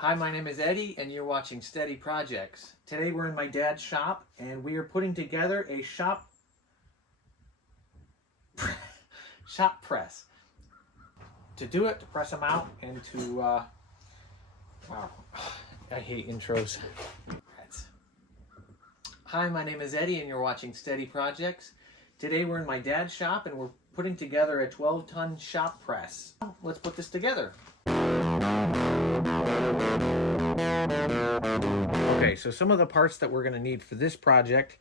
Hi, my name is Eddie, and you're watching Steady Projects. Today we're in my dad's shop, and we are putting together a shop press. To do it, to press them out, and to, wow, I hate intros. Hi, my name is Eddie, and you're watching Steady Projects. Today we're in my dad's shop, and we're putting together a 12-ton shop press. Let's put this together. Okay, so some of the parts that we're going to need for this project.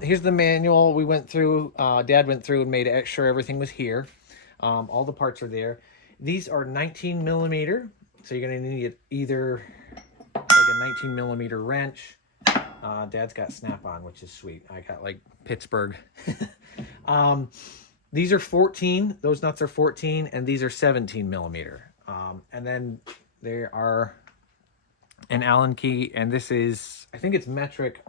Here's the manual we went through. Dad went through and made sure everything was here. All the parts are there. These are 19 millimeter, so you're going to need either like a 19 millimeter wrench. Dad's got snap-on, which is sweet. I got like Pittsburgh. These are 14. Those nuts are 14, and these are 17 millimeter. And then there are an Allen key, and this is, I think it's metric.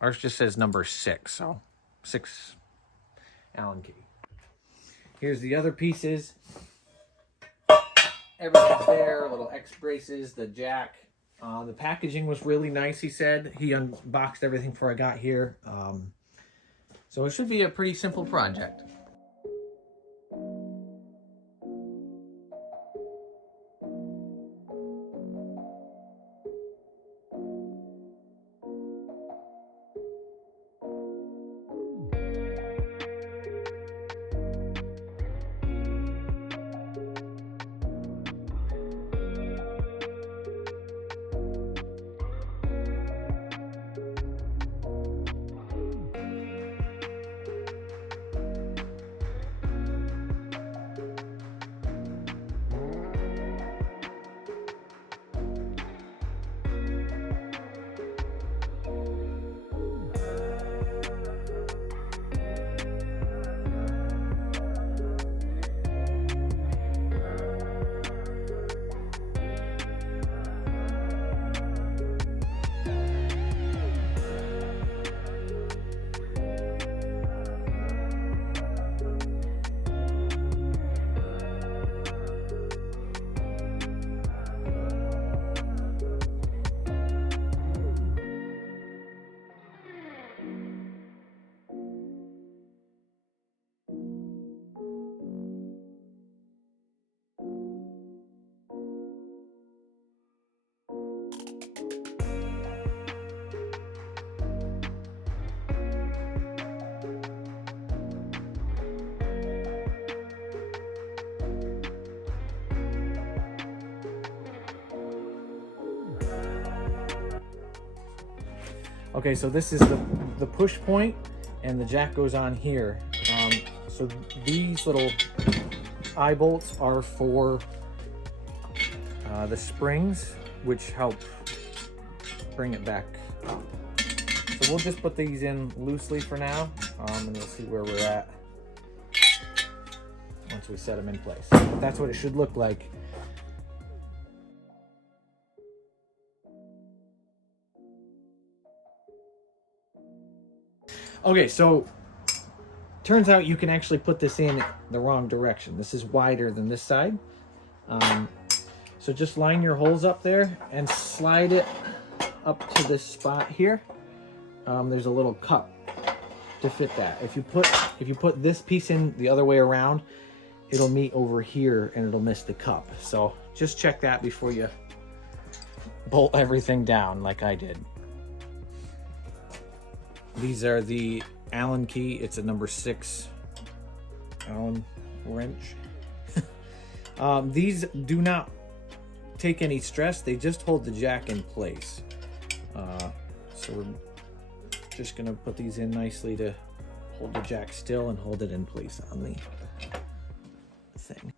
Ours just says number 6, so 6 Allen key. Here's the other pieces. Everything's there, little X braces, the jack. The packaging was really nice, he said. He unboxed everything before I got here. So it should be a pretty simple project. Okay, so this is the push point, and the jack goes on here. So these little eye bolts are for the springs, which help bring it back up. So we'll just put these in loosely for now, and we'll see where we're at once we set them in place. But that's what it should look like. Okay, so turns out you can actually put this in the wrong direction. This is wider than this side. So just line your holes up there and slide it up to this spot here. There's a little cup to fit that. If you put this piece in the other way around, it'll meet over here and it'll miss the cup. So just check that before you bolt everything down like I did. These are the Allen key. It's a number 6 Allen wrench. These do not take any stress. They just hold the jack in place. So we're just gonna put these in nicely to hold the jack still and hold it in place on the thing.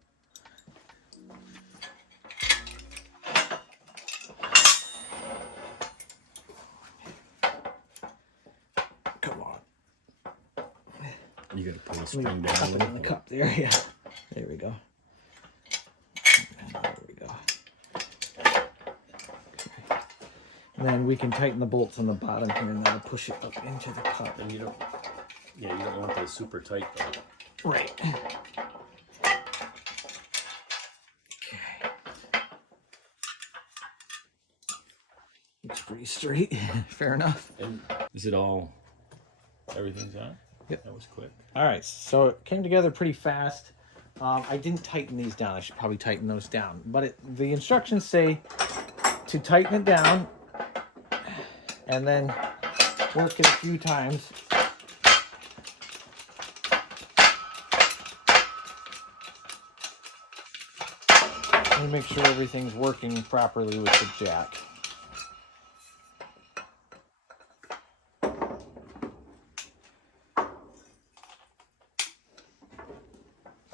You gotta put a spring down in the cup there, yeah. There we go. There we go. Okay. And then we can tighten the bolts on the bottom here, and that'll push it up into the cup. And you don't want those super tight though. Right. Okay. Looks pretty straight. Fair enough. And is it all, everything's on? Yep. That was quick. All right, so it came together pretty fast. I didn't tighten these down. I should probably tighten those down. But the instructions say to tighten it down and then work it a few times. Let me make sure everything's working properly with the jack.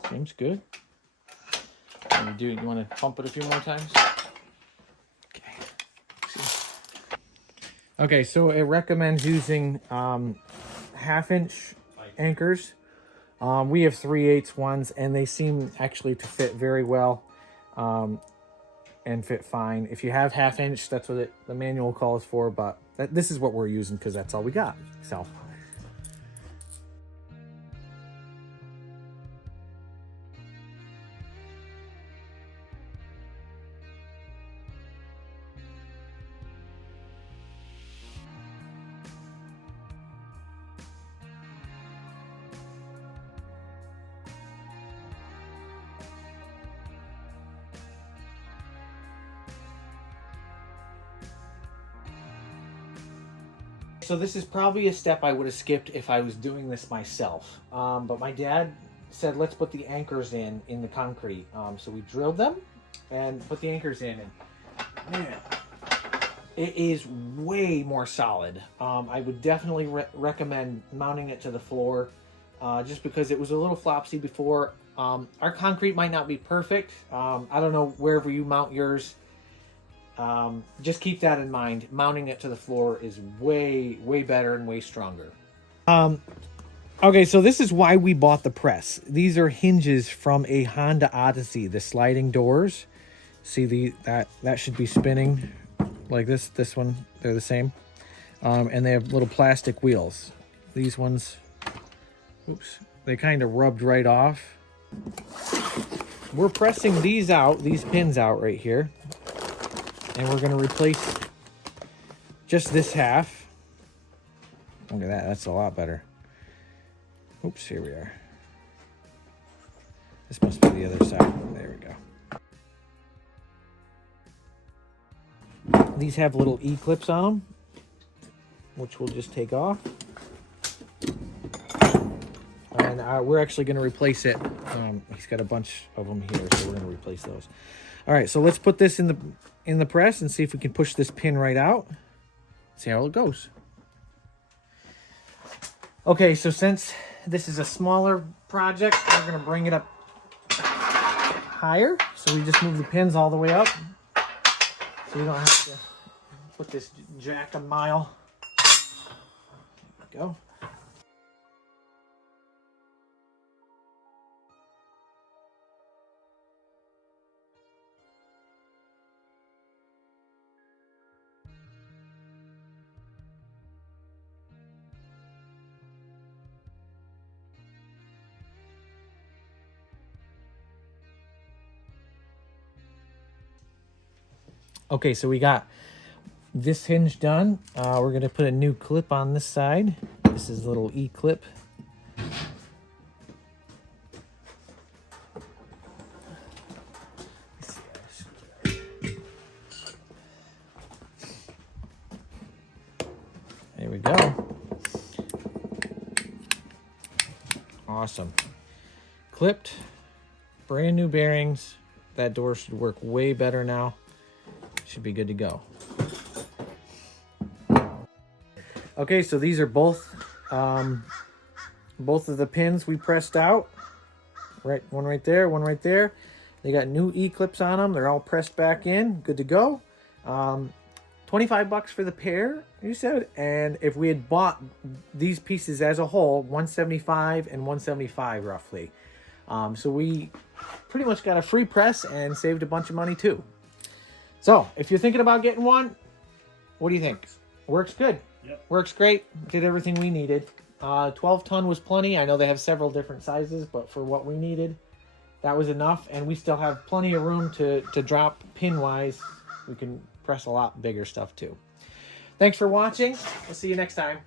Seems good. You want to pump it a few more times? Okay, so it recommends using 1/2-inch anchors. We have 3/8 ones, and they seem actually to fit very well and fit fine. If you have 1/2-inch, that's what the manual calls for, but this is what we're using because that's all we got. So. So this is probably a step I would have skipped if I was doing this myself. But my dad said, let's put the anchors in the concrete. So we drilled them and put the anchors in. And man, it is way more solid. I would definitely recommend mounting it to the floor just because it was a little flopsy before. Our concrete might not be perfect. I don't know wherever you mount yours. Just keep that in mind. Mounting it to the floor is way better and way stronger. Okay, so this is why we bought the press. These are hinges from a Honda Odyssey, the sliding doors. See that should be spinning like this. This one, they're the same. And they have little plastic wheels. These ones, oops, they kind of rubbed right off. We're pressing these pins out right here. And we're going to replace just this half. Look at that. That's a lot better. Oops, here we are. This must be the other side. There we go. These have little E-clips on them, which we'll just take off. And we're actually going to replace it. He's got a bunch of them here, so we're going to replace those. All right, so let's put this in the press and see if we can push this pin right out. See how it goes. Okay, so since this is a smaller project, we're going to bring it up higher. So we just move the pins all the way up. So we don't have to put this jack a mile. There we go. Okay, so we got this hinge done. We're going to put a new clip on this side. This is a little E-clip. There we go. Awesome. Clipped. Brand new bearings. That door should work way better now. Should be good to go. Okay, so these are both of the pins we pressed out. Right, one right there, one right there. They got new E-clips on them. They're all pressed back in. Good to go. $25 for the pair, you said. And if we had bought these pieces as a whole, $175 and $175 roughly. So we pretty much got a free press and saved a bunch of money too. So, if you're thinking about getting one, what do you think? Works good. Yep. Works great. Did everything we needed. 12 ton was plenty. I know they have several different sizes, but for what we needed, that was enough. And we still have plenty of room to drop pin-wise. We can press a lot bigger stuff too. Thanks for watching. We'll see you next time.